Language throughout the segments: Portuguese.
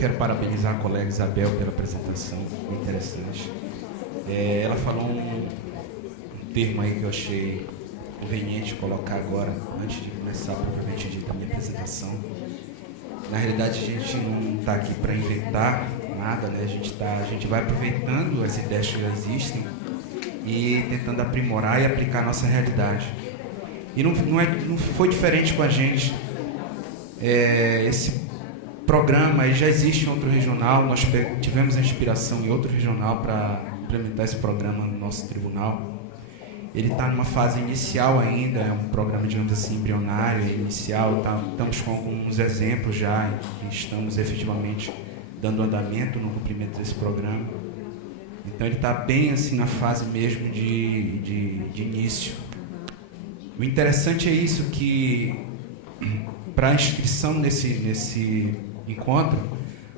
Quero parabenizar a colega Isabel pela apresentação, muito interessante. Ela falou um termo aí que eu achei conveniente colocar agora, antes de começar propriamente dita a minha apresentação. Na realidade, a gente não está aqui para inventar nada, né? A gente vai aproveitando as ideias que já existem e tentando aprimorar e aplicar a nossa realidade. E não foi diferente com a gente. Esse programa já existe em outro regional, nós tivemos a inspiração em outro regional para implementar esse programa no nosso tribunal. Ele está numa fase inicial ainda, é um programa, digamos assim, embrionário, inicial. Estamos com alguns exemplos já, e estamos efetivamente dando andamento no cumprimento desse programa. Então ele está bem assim na fase mesmo de início. O interessante é isso, que para a inscrição nesse encontro,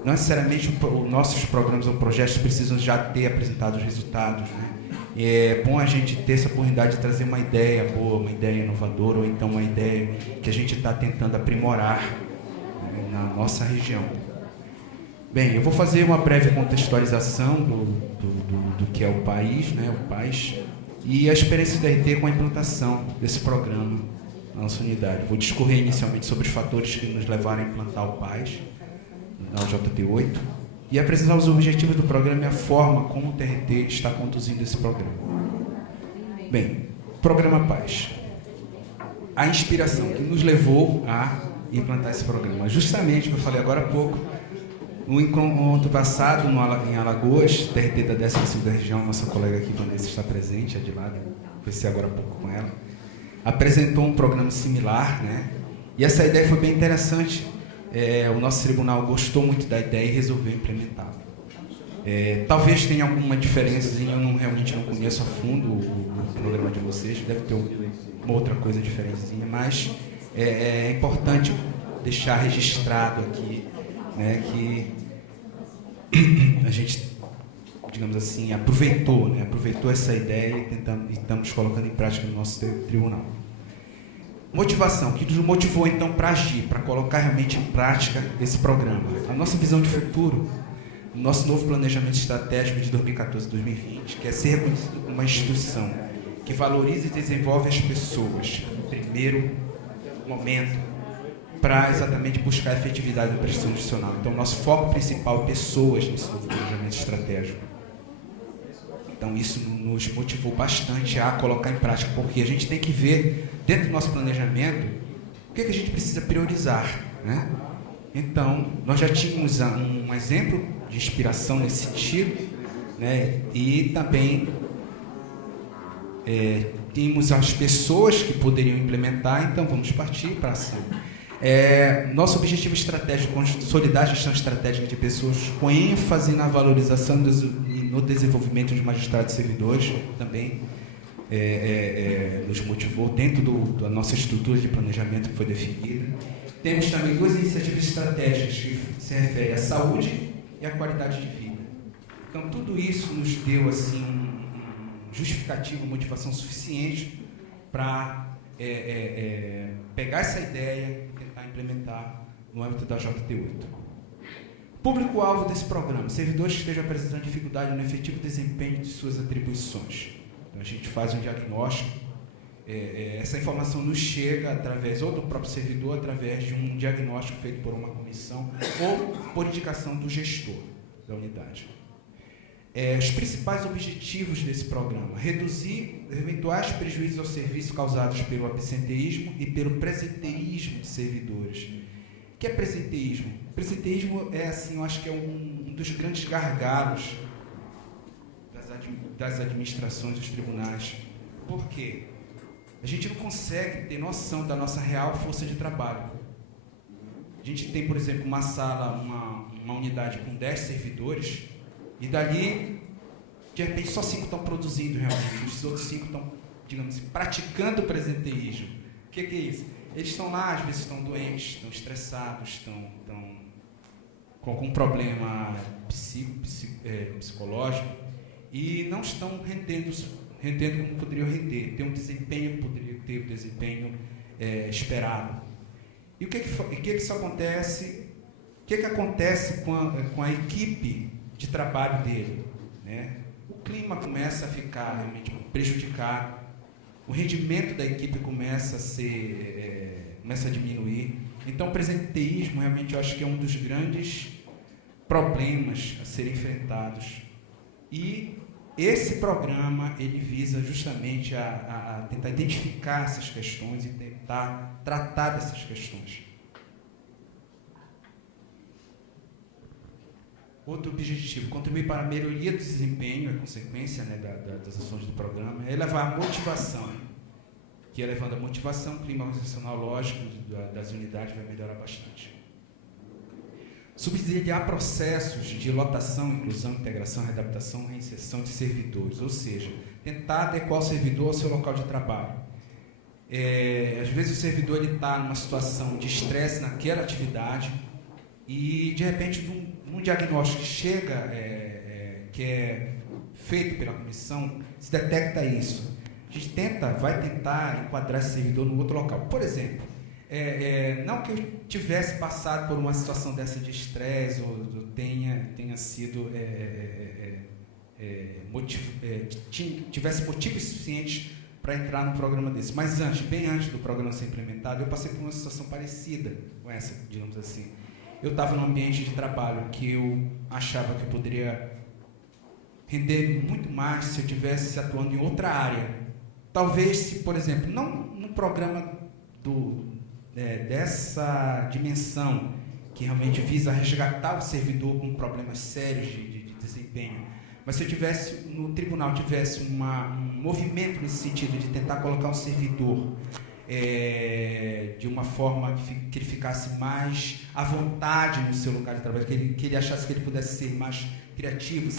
não necessariamente os nossos programas ou projetos precisam já ter apresentado os resultados, né? E é bom a gente ter essa oportunidade de trazer uma ideia boa, uma ideia inovadora, ou então uma ideia que a gente está tentando aprimorar, né, na nossa região. Bem, eu vou fazer uma breve contextualização do que é o país, né, o PAIS, e a experiência da RT com a implantação desse programa na nossa unidade. Vou discorrer inicialmente sobre os fatores que nos levaram a implantar o PAIS na JT8 e apresentar os objetivos do programa e a forma como o TRT está conduzindo esse programa. Bem, Programa PAIS. A inspiração que nos levou a implantar esse programa, justamente, como eu falei agora há pouco, no encontro passado em Alagoas, TRT da 12ª região, nossa colega aqui, Vanessa, está presente, é de lá, conheci agora há pouco com ela, apresentou um programa similar, né? E essa ideia foi bem interessante. O nosso tribunal gostou muito da ideia e resolveu implementá-la. Talvez tenha alguma diferençazinha, eu realmente não conheço a fundo o programa de vocês, deve ter uma outra coisa diferentezinha, mas é importante deixar registrado aqui, né, que a gente, digamos assim, aproveitou essa ideia e estamos colocando em prática no nosso tribunal. Motivação, que nos motivou então para agir, para colocar realmente em prática esse programa. A nossa visão de futuro, o nosso novo planejamento estratégico de 2014 a 2020, que é ser reconhecido como uma instituição que valoriza e desenvolve as pessoas, no primeiro momento, para exatamente buscar a efetividade da prestação institucional. Então, nosso foco principal é pessoas nesse novo planejamento estratégico. Então, isso nos motivou bastante a colocar em prática, porque a gente tem que ver, dentro do nosso planejamento, o que a gente precisa priorizar, né? Então, nós já tínhamos um exemplo de inspiração nesse sentido, né? E também tínhamos as pessoas que poderiam implementar, então vamos partir para a ação. Nosso objetivo estratégico é consolidar a gestão estratégica de pessoas com ênfase na valorização e no desenvolvimento de magistrados e servidores, também nos motivou dentro da nossa estrutura de planejamento que foi definida. Temos também duas iniciativas estratégicas que se referem à saúde e à qualidade de vida. Então, tudo isso nos deu assim, justificativa, motivação suficiente para pegar essa ideia e tentar implementar no âmbito da JT8. Público-alvo desse programa: servidores que estejam apresentando dificuldade no efetivo desempenho de suas atribuições. Então, a gente faz um diagnóstico. Essa informação nos chega através ou do próprio servidor, através de um diagnóstico feito por uma comissão ou por indicação do gestor da unidade. Os principais objetivos desse programa: reduzir eventuais prejuízos ao serviço causados pelo absenteísmo e pelo presenteísmo de servidores. O que é presenteísmo? Presenteísmo assim, eu acho que é um dos grandes gargalos das administrações dos tribunais. Por quê? A gente não consegue ter noção da nossa real força de trabalho. A gente tem, por exemplo, uma sala, uma unidade com 10 servidores, e dali, de repente, só 5 estão produzindo realmente, os outros 5 estão, digamos assim, praticando o presenteísmo. O que é isso? Eles estão lá, às vezes estão doentes, estão estressados, estão com algum problema psicológico, e não estão rendendo como poderiam render, ter um desempenho que poderia ter o desempenho esperado. E o que isso acontece? O que acontece com a equipe de trabalho dele? Né? O clima começa a ficar realmente prejudicado, o rendimento da equipe começa a diminuir. Então, o presenteísmo realmente eu acho que é um dos grandes problemas a serem enfrentados. E esse programa ele visa justamente a tentar identificar essas questões e tentar tratar dessas questões. Outro objetivo, contribuir para a melhoria do desempenho, a consequência, né, das ações do programa, é elevar a motivação, que elevando a motivação, o clima organizacional lógico das unidades vai melhorar bastante. Subsidiar processos de lotação, inclusão, integração, readaptação, reinserção de servidores, ou seja, tentar adequar o servidor ao seu local de trabalho. Às vezes o servidor está numa situação de estresse naquela atividade e, de repente, num diagnóstico que chega, que é feito pela comissão, se detecta isso. A gente vai tentar enquadrar esse servidor num outro local. Por exemplo, não que eu tivesse passado por uma situação dessa de estresse ou tenha sido tivesse motivos suficientes para entrar num programa desse. Mas bem antes do programa ser implementado, eu passei por uma situação parecida com essa, digamos assim. Eu estava num ambiente de trabalho que eu achava que eu poderia render muito mais se eu estivesse atuando em outra área. Talvez se, por exemplo, não num programa dessa dimensão, que realmente visa resgatar o servidor com problemas sérios de desempenho, mas se eu tivesse, no tribunal, tivesse um movimento nesse sentido de tentar colocar um servidor de uma forma que ele ficasse mais à vontade no seu lugar de trabalho, que ele achasse que ele pudesse ser mais criativo,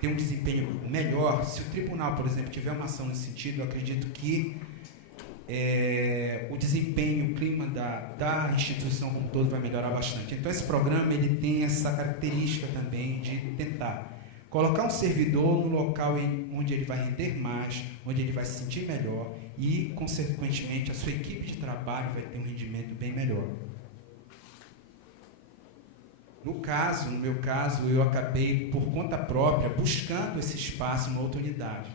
ter um desempenho melhor. Se o tribunal, por exemplo, tiver uma ação nesse sentido, eu acredito que o desempenho, o clima da instituição como um todo vai melhorar bastante. Então, esse programa ele tem essa característica também de tentar colocar um servidor no local onde ele vai render mais, onde ele vai se sentir melhor e, consequentemente, a sua equipe de trabalho vai ter um rendimento bem melhor. No meu caso, eu acabei, por conta própria, buscando esse espaço numa outra unidade.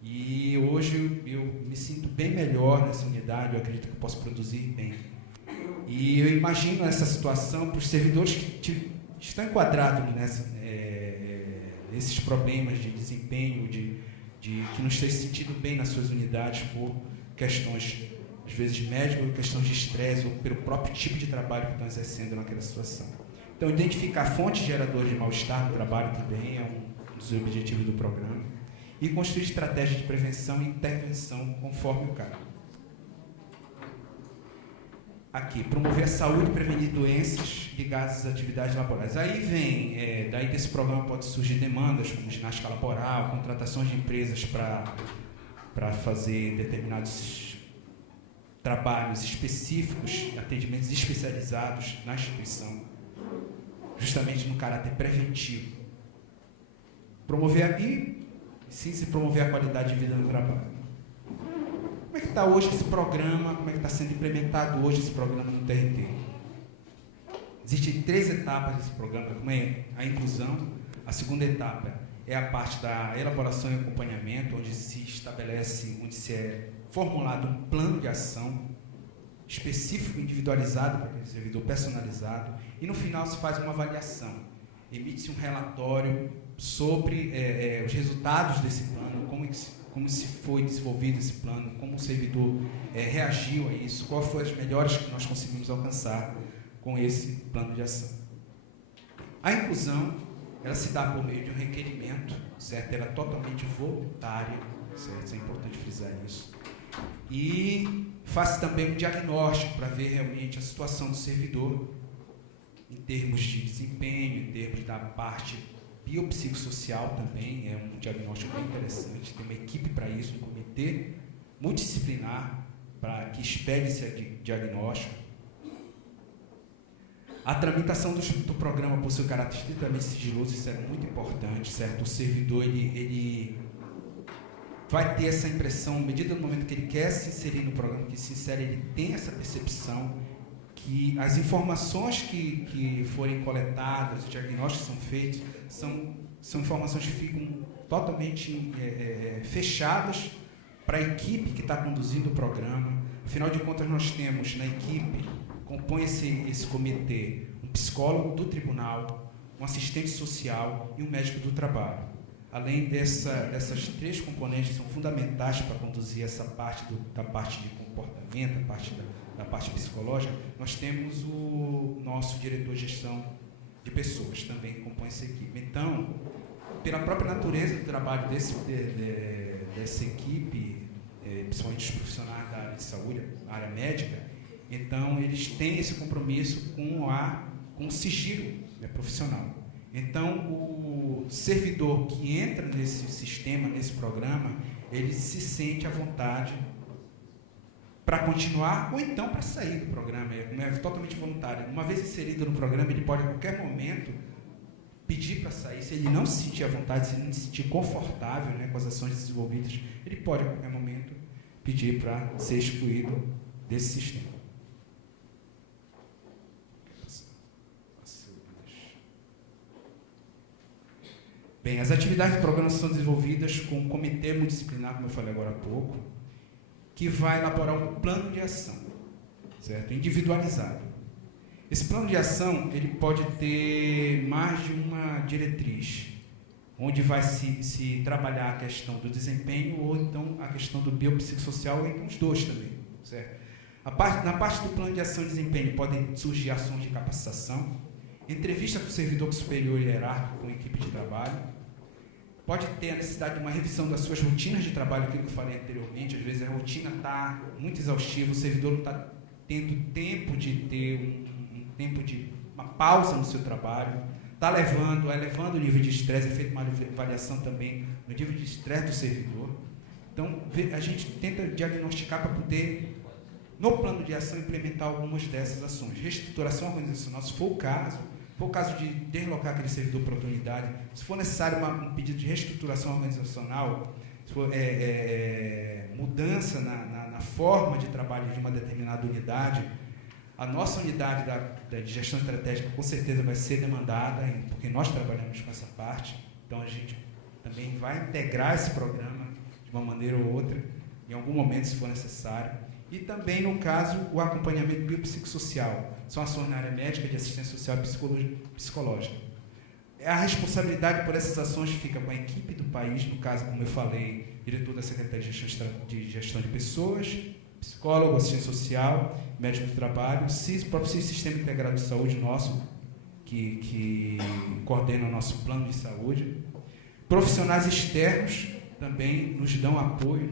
E hoje eu me sinto bem melhor nessa unidade, eu acredito que eu posso produzir bem. E eu imagino essa situação para os servidores que estão enquadrados nesses problemas de desempenho, que não estão se sentindo bem nas suas unidades por questões, às vezes médicas, ou questões de estresse, ou pelo próprio tipo de trabalho que estão exercendo naquela situação. Então, identificar fontes geradoras de mal-estar no trabalho também é um dos objetivos do programa. E construir estratégias de prevenção e intervenção conforme o caso. Aqui, promover a saúde e prevenir doenças ligadas às atividades laborais. Aí vem, daí desse programa pode surgir demandas como ginástica laboral, contratações de empresas para fazer determinados trabalhos específicos, atendimentos especializados na instituição, justamente no caráter preventivo. Se promover a qualidade de vida no trabalho. Como é que está hoje esse programa? Como é que está sendo implementado hoje esse programa no TRT? Existem 3 etapas desse programa, como é a inclusão. A segunda etapa é a parte da elaboração e acompanhamento, onde se é formulado um plano de ação específico, individualizado para aquele servidor, personalizado, e no final se faz uma avaliação. Emite-se um relatório sobre os resultados desse plano, como se foi desenvolvido esse plano, como o servidor reagiu a isso, quais foram as melhores que nós conseguimos alcançar com esse plano de ação. A inclusão, ela se dá por meio de um requerimento, certo? Ela é totalmente voluntária, certo? Isso é importante frisar isso. E faz também um diagnóstico para ver realmente a situação do servidor, em termos de desempenho, em termos da parte biopsicossocial também, é um diagnóstico bem interessante, tem uma equipe para isso, um comitê multidisciplinar para que expede esse diagnóstico. A tramitação do programa por seu caráter estritamente sigiloso, isso é muito importante, certo? O servidor, ele vai ter essa impressão, à medida do momento que ele quer se inserir no programa, que se insere, ele tem essa percepção que as informações que forem coletadas, os diagnósticos que são feitos, são informações que ficam totalmente fechadas para a equipe que está conduzindo o programa. Afinal de contas, nós temos na equipe, compõe esse comitê, um psicólogo do tribunal, um assistente social e um médico do trabalho. Além dessas três componentes que são fundamentais para conduzir essa parte da parte de comportamento, da parte psicológica, nós temos o nosso diretor de gestão de pessoas, também que compõe essa equipe. Então, pela própria natureza do trabalho dessa equipe, principalmente os profissionais da área de saúde, a área médica, então eles têm esse compromisso com o sigilo profissional. Então, o servidor que entra nesse sistema, nesse programa, ele se sente à vontade para continuar ou então para sair do programa. É totalmente voluntário. Uma vez inserido no programa, ele pode a qualquer momento pedir para sair. Se ele não se sentir à vontade, se ele não se sentir confortável, né, com as ações desenvolvidas, ele pode a qualquer momento pedir para ser excluído desse sistema. Bem, as atividades do programa são desenvolvidas com um comitê multidisciplinar, como eu falei agora há pouco, que vai elaborar um plano de ação, certo? Individualizado. Esse plano de ação ele pode ter mais de uma diretriz, onde vai se trabalhar a questão do desempenho ou então a questão do biopsicossocial, ou então os dois também, certo? Na parte do plano de ação e desempenho podem surgir ações de capacitação, entrevista com o servidor superior e hierárquico com a equipe de trabalho, pode ter a necessidade de uma revisão das suas rotinas de trabalho, aquilo que eu falei anteriormente. Às vezes a rotina está muito exaustiva, o servidor não está tendo tempo de ter tempo de uma pausa no seu trabalho, está elevando o nível de estresse, é feita uma avaliação também no nível de estresse do servidor. Então, a gente tenta diagnosticar para poder, no plano de ação, implementar algumas dessas ações. Reestruturação organizacional, se for o caso de deslocar aquele servidor para outra unidade, se for necessário um pedido de reestruturação organizacional, se for mudança na forma de trabalho de uma determinada unidade, a nossa unidade de gestão estratégica com certeza vai ser demandada, porque nós trabalhamos com essa parte, então a gente também vai integrar esse programa de uma maneira ou outra, em algum momento, se for necessário. E também, no caso, o acompanhamento biopsicossocial. São ações na área médica, de assistência social e psicológica. A responsabilidade por essas ações fica com a equipe do país, no caso, como eu falei, diretor da Secretaria de Gestão de Pessoas, psicólogo, assistente social, médico do trabalho, o próprio Sistema Integrado de Saúde nosso, que coordena o nosso plano de saúde. Profissionais externos também nos dão apoio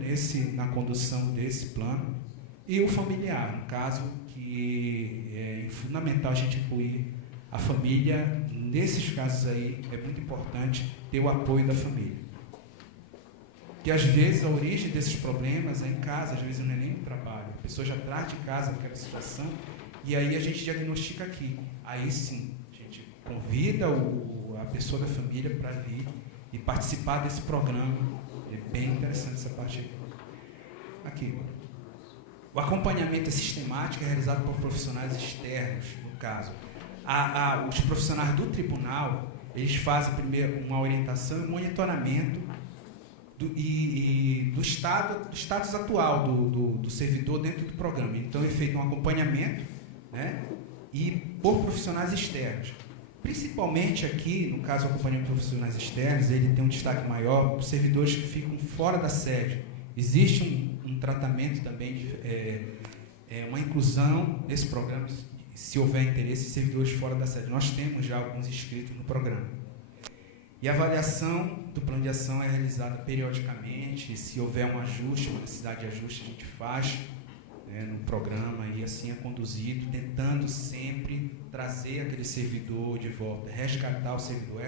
na condução desse plano. E o familiar, no caso, que é fundamental a gente incluir a família. Nesses casos aí, é muito importante ter o apoio da família. Que às vezes a origem desses problemas é em casa, às vezes não é nem no trabalho. A pessoa já traz de casa aquela situação e aí a gente diagnostica aqui. Aí sim, a gente convida a pessoa da família para vir e participar desse programa. É bem interessante essa parte aqui. O acompanhamento é sistemático, é realizado por profissionais externos, no caso. Os profissionais do tribunal, eles fazem primeiro uma orientação e monitoramento do status atual do servidor dentro do programa. Então, é feito um acompanhamento, né, e por profissionais externos. Principalmente aqui, no caso, o acompanhamento de profissionais externos, ele tem um destaque maior para os servidores que ficam fora da sede. Existe um tratamento também, uma inclusão nesse programa, se houver interesse, de servidores fora da sede. Nós temos já alguns inscritos no programa. E a avaliação do plano de ação é realizada periodicamente. Se houver um ajuste, uma necessidade de ajuste, a gente faz, né, no programa, e assim é conduzido, tentando sempre trazer aquele servidor de volta, resgatar o servidor.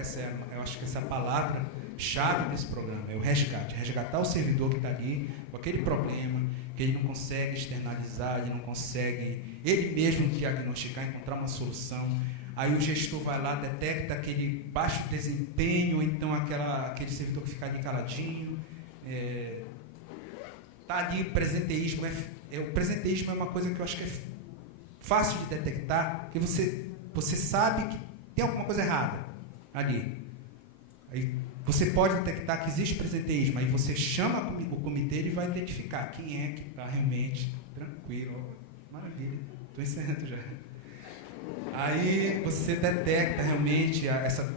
Eu acho que essa é a palavra-chave desse programa, é o resgate. Resgatar o servidor que está ali com aquele problema, que ele não consegue externalizar, ele não consegue ele mesmo diagnosticar, encontrar uma solução. Aí o gestor vai lá, detecta aquele baixo desempenho, ou então aquele servidor que fica ali caladinho. Está ali o presenteísmo. O presenteísmo é uma coisa que eu acho que é fácil de detectar, porque você sabe que tem alguma coisa errada ali. Aí você pode detectar que existe presenteísmo, aí você chama o comitê e ele vai identificar quem é que está realmente tranquilo. Maravilha, estou encerrando já. Aí você detecta realmente,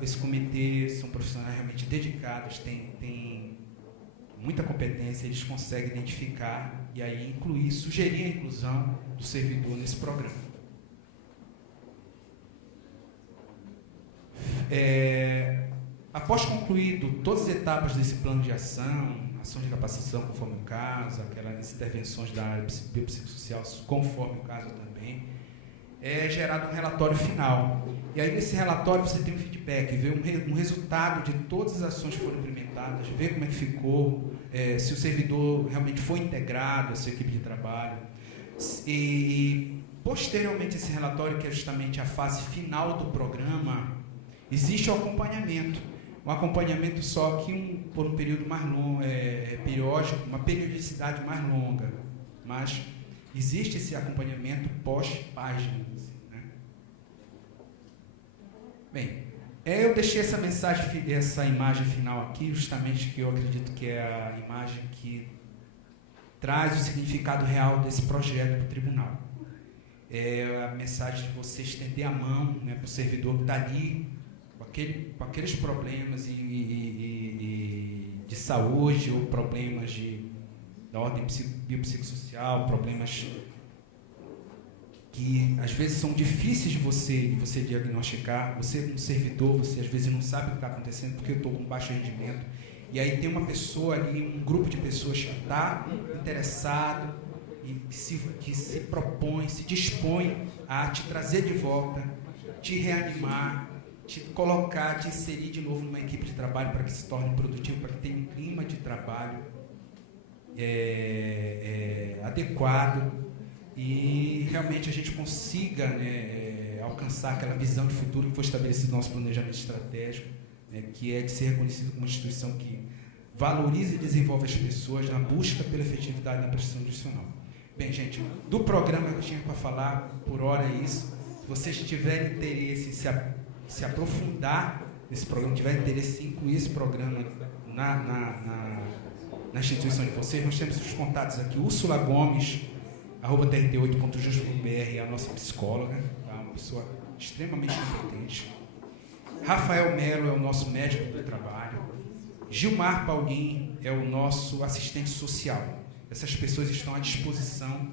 esse comitê são profissionais realmente dedicados, tem muita competência, eles conseguem identificar e aí sugerir a inclusão do servidor nesse programa. Após concluído todas as etapas desse plano de ação, ações de capacitação conforme o caso, aquelas intervenções da área biopsicossocial conforme o caso também, é gerado um relatório final. E aí nesse relatório você tem um feedback, vê um resultado de todas as ações que foram implementadas, vê como é que ficou, se o servidor realmente foi integrado à sua equipe de trabalho. E posteriormente a esse relatório, que é justamente a fase final do programa, existe o acompanhamento. Um acompanhamento só que por um período mais longo, periódico, uma periodicidade mais longa. Mas existe esse acompanhamento pós-página. Né? Bem, eu deixei essa mensagem, essa imagem final aqui, justamente que eu acredito que é a imagem que traz o significado real desse projeto para o tribunal. É a mensagem de você estender a mão, né, para o servidor que está ali, com aqueles problemas de saúde ou problemas da ordem biopsicossocial, problemas que às vezes são difíceis de você diagnosticar. Você, um servidor, você às vezes não sabe o que está acontecendo porque eu estou com baixo rendimento. E aí tem uma pessoa ali, um grupo de pessoas que está interessado e que se propõe, se dispõe a te trazer de volta, te reanimar, te colocar, te inserir de novo numa equipe de trabalho para que se torne produtivo, para que tenha um clima de trabalho adequado e realmente a gente consiga, né, alcançar aquela visão de futuro que foi estabelecida no nosso planejamento estratégico, né, que é de ser reconhecido como uma instituição que valoriza e desenvolve as pessoas na busca pela efetividade na prestação judicional. Bem, gente, do programa que eu tinha para falar, por hora é isso. Se vocês tiverem interesse em se aprofundar nesse programa, tiverem interesse em incluir esse programa na instituição de vocês, nós temos os contatos aqui. Úrsula Gomes, @trt8.jus.br, é a nossa psicóloga, tá? Uma pessoa extremamente competente. Rafael Melo é o nosso médico do trabalho. Gilmar Paulin é o nosso assistente social. Essas pessoas estão à disposição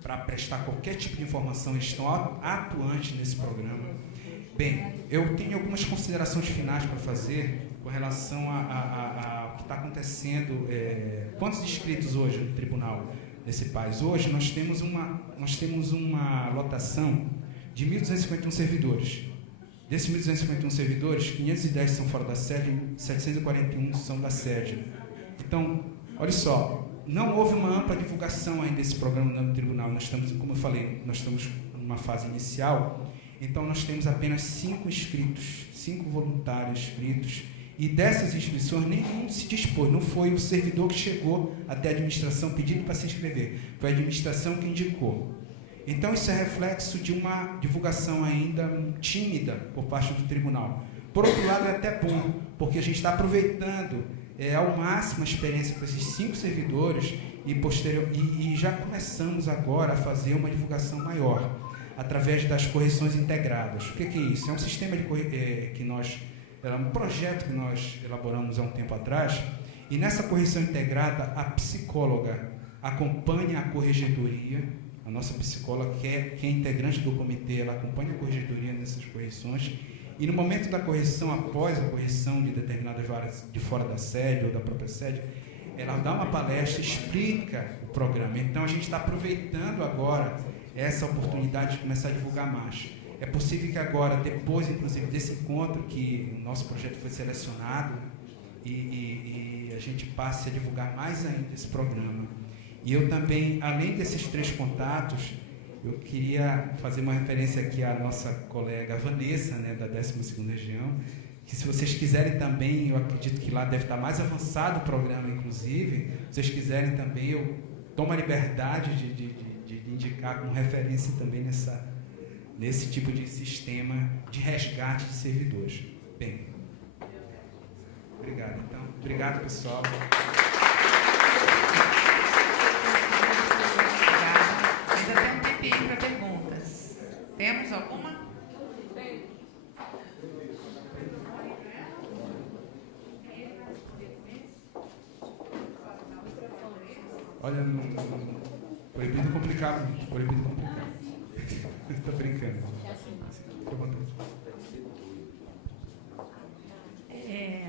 para prestar qualquer tipo de informação, eles estão atuantes nesse programa. Bem, eu tenho algumas considerações finais para fazer com relação ao que está acontecendo. Quantos inscritos hoje no tribunal desse país? Hoje nós temos uma lotação de 1.251 servidores. Desses 1.251 servidores, 510 são fora da sede e 741 são da sede. Então, olha só, não houve uma ampla divulgação ainda desse programa no tribunal. Nós estamos, como eu falei, nós estamos numa fase inicial. Então, nós temos apenas 5 inscritos, 5 voluntários inscritos, e dessas inscrições, nenhum se dispôs, não foi o servidor que chegou até a administração pedindo para se inscrever, foi a administração que indicou. Então, isso é reflexo de uma divulgação ainda tímida por parte do tribunal. Por outro lado, é até bom, porque a gente está aproveitando ao máximo a experiência com esses 5 servidores e já começamos agora a fazer uma divulgação maior, através das correções integradas. O que é isso? É um sistema um projeto que nós elaboramos há um tempo atrás, e nessa correção integrada, a psicóloga acompanha a corregedoria, a nossa psicóloga, que é integrante do comitê, ela acompanha a corregedoria nessas correções, e no momento da correção, após a correção de determinadas varas de fora da sede ou da própria sede, ela dá uma palestra, explica o programa. Então, a gente está aproveitando agora essa oportunidade de começar a divulgar mais. É possível que agora, depois, inclusive, desse encontro, que o nosso projeto foi selecionado, e a gente passe a divulgar mais ainda esse programa. E eu também, além desses 3 contatos, eu queria fazer uma referência aqui à nossa colega Vanessa, né, da 12ª região, que se vocês quiserem também, eu acredito que lá deve estar mais avançado o programa, inclusive, se vocês quiserem também, eu tomo a liberdade de de indicar como referência também nesse tipo de sistema de resgate de servidores. Bem, obrigado. Então, obrigado, pessoal. Obrigada. Ainda tem um tempinho para perguntas. Temos alguma? Olha, proibido complicar muito, proibido complicar. Estou brincando.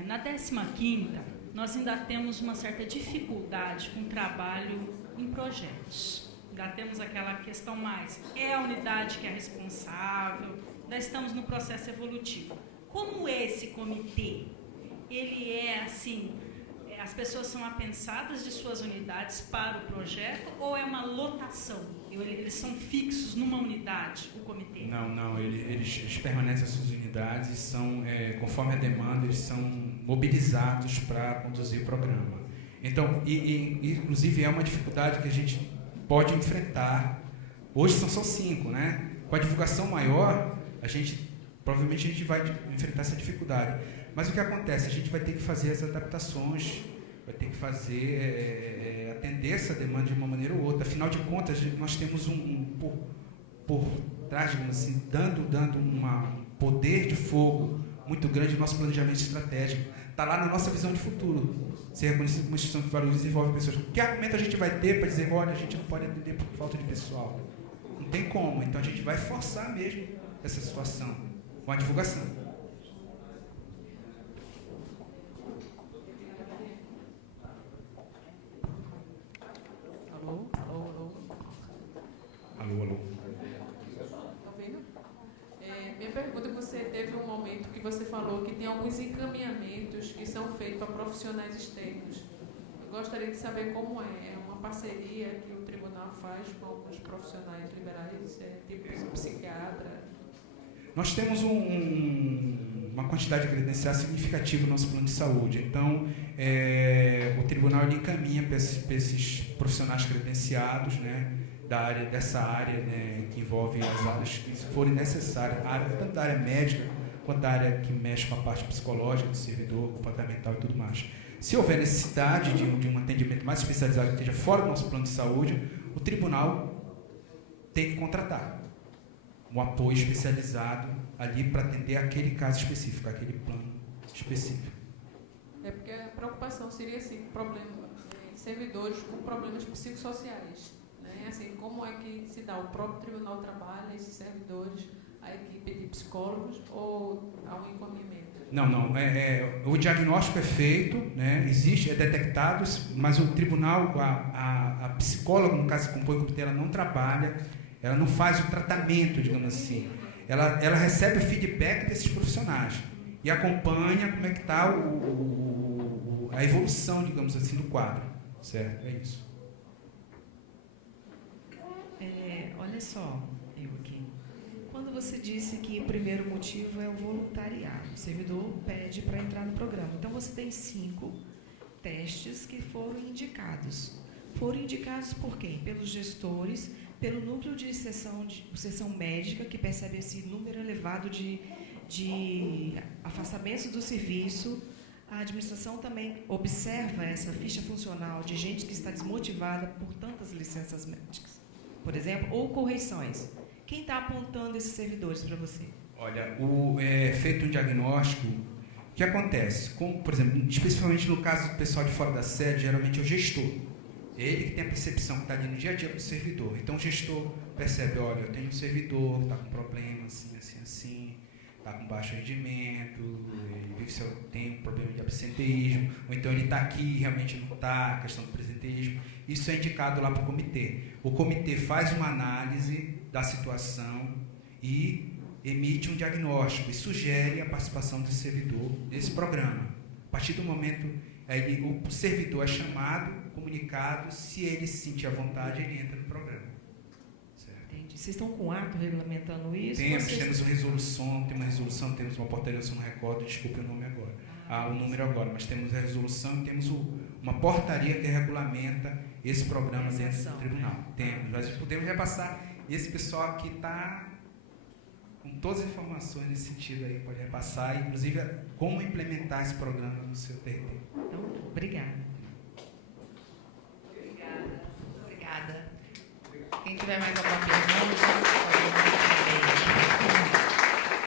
Na 15ª, nós ainda temos uma certa dificuldade com o trabalho em projetos. Ainda temos aquela questão mais, é a unidade que é responsável, ainda estamos no processo evolutivo. Como esse comitê, ele é assim, as pessoas são apensadas de suas unidades para o projeto ou é uma lotação? Eles são fixos numa unidade, o comitê? Não, eles permanecem nas suas unidades e são, conforme a demanda, eles são mobilizados para conduzir o programa. Então, inclusive, é uma dificuldade que a gente pode enfrentar. Hoje são só 5, né? Com a divulgação maior, provavelmente a gente vai enfrentar essa dificuldade. Mas o que acontece? A gente vai ter que fazer as adaptações, vai ter que atender essa demanda de uma maneira ou outra. Afinal de contas, nós temos por trás, digamos assim, dando um poder de fogo muito grande no nosso planejamento estratégico. Está lá na nossa visão de futuro. Ser reconhecido como uma instituição que valoriza e desenvolve pessoas. Que argumento a gente vai ter para dizer, olha, a gente não pode atender por falta de pessoal? Não tem como. Então a gente vai forçar mesmo essa situação com a divulgação. Alô. Tá ouvindo? Minha pergunta é: você teve um momento que você falou que tem alguns encaminhamentos que são feitos para profissionais externos. Eu gostaria de saber como é. É uma parceria que o tribunal faz com alguns profissionais liberais, tipo psiquiatra? Nós temos uma quantidade de credenciais significativa no nosso plano de saúde. Então, o tribunal ele encaminha para esses profissionais credenciados, né, dessa área, né, que envolve as áreas que forem necessárias, tanto da área médica quanto da área que mexe com a parte psicológica do servidor, comportamental e tudo mais. Se houver necessidade de um atendimento mais especializado que esteja fora do nosso plano de saúde, o tribunal tem que contratar um apoio especializado ali para atender aquele caso específico, aquele plano específico. É porque a preocupação seria assim, servidores com problemas psicossociais, né? Assim, como é que se dá? O próprio tribunal trabalha esses servidores, a equipe de psicólogos, ou há um encaminhamento? Não. O diagnóstico é feito, né? Existe, é detectado, mas o tribunal, a psicóloga, no caso que compõe o comitê, ela não trabalha, ela não faz o tratamento, digamos assim. Ela recebe o feedback desses profissionais e acompanha como é que está a evolução, digamos assim, do quadro. Certo? É isso. Olha só, eu aqui. Quando você disse que o primeiro motivo é o voluntariado, o servidor pede para entrar no programa. Então, você tem 5 testes que foram indicados. Foram indicados por quem? Pelos gestores, pelo núcleo de sessão médica, que percebe esse número elevado de afastamentos do serviço. A administração também observa essa ficha funcional de gente que está desmotivada por tantas licenças médicas, por exemplo, ou correições. Quem está apontando esses servidores para você? Olha, é feito um diagnóstico. O que acontece? Por exemplo, especificamente no caso do pessoal de fora da sede, geralmente é o gestor. Ele que tem a percepção que está ali no dia a dia do servidor. Então, o gestor percebe, olha, eu tenho um servidor que está com problema assim, está com baixo rendimento, ele vive se eu tenho um problema de absenteísmo, ou então ele está aqui e realmente não está, questão do presenteísmo. Isso é indicado lá para o comitê. O comitê faz uma análise da situação e emite um diagnóstico e sugere a participação do servidor nesse programa. A partir do momento, o servidor é chamado, comunicado, se ele se sentir à vontade, ele entra no programa. Certo? Entendi. Vocês estão com um ato regulamentando isso? Temos uma resolução resolução, temos uma portaria, eu não recordo, desculpe o nome agora, o número agora, mas temos a resolução e temos uma portaria que regulamenta esse programa dentro do tribunal. Temos, nós podemos repassar. Esse pessoal aqui está com todas as informações nesse sentido aí, pode repassar, inclusive como implementar esse programa no seu território. Então, obrigada. Obrigada. Quem tiver mais alguma pergunta?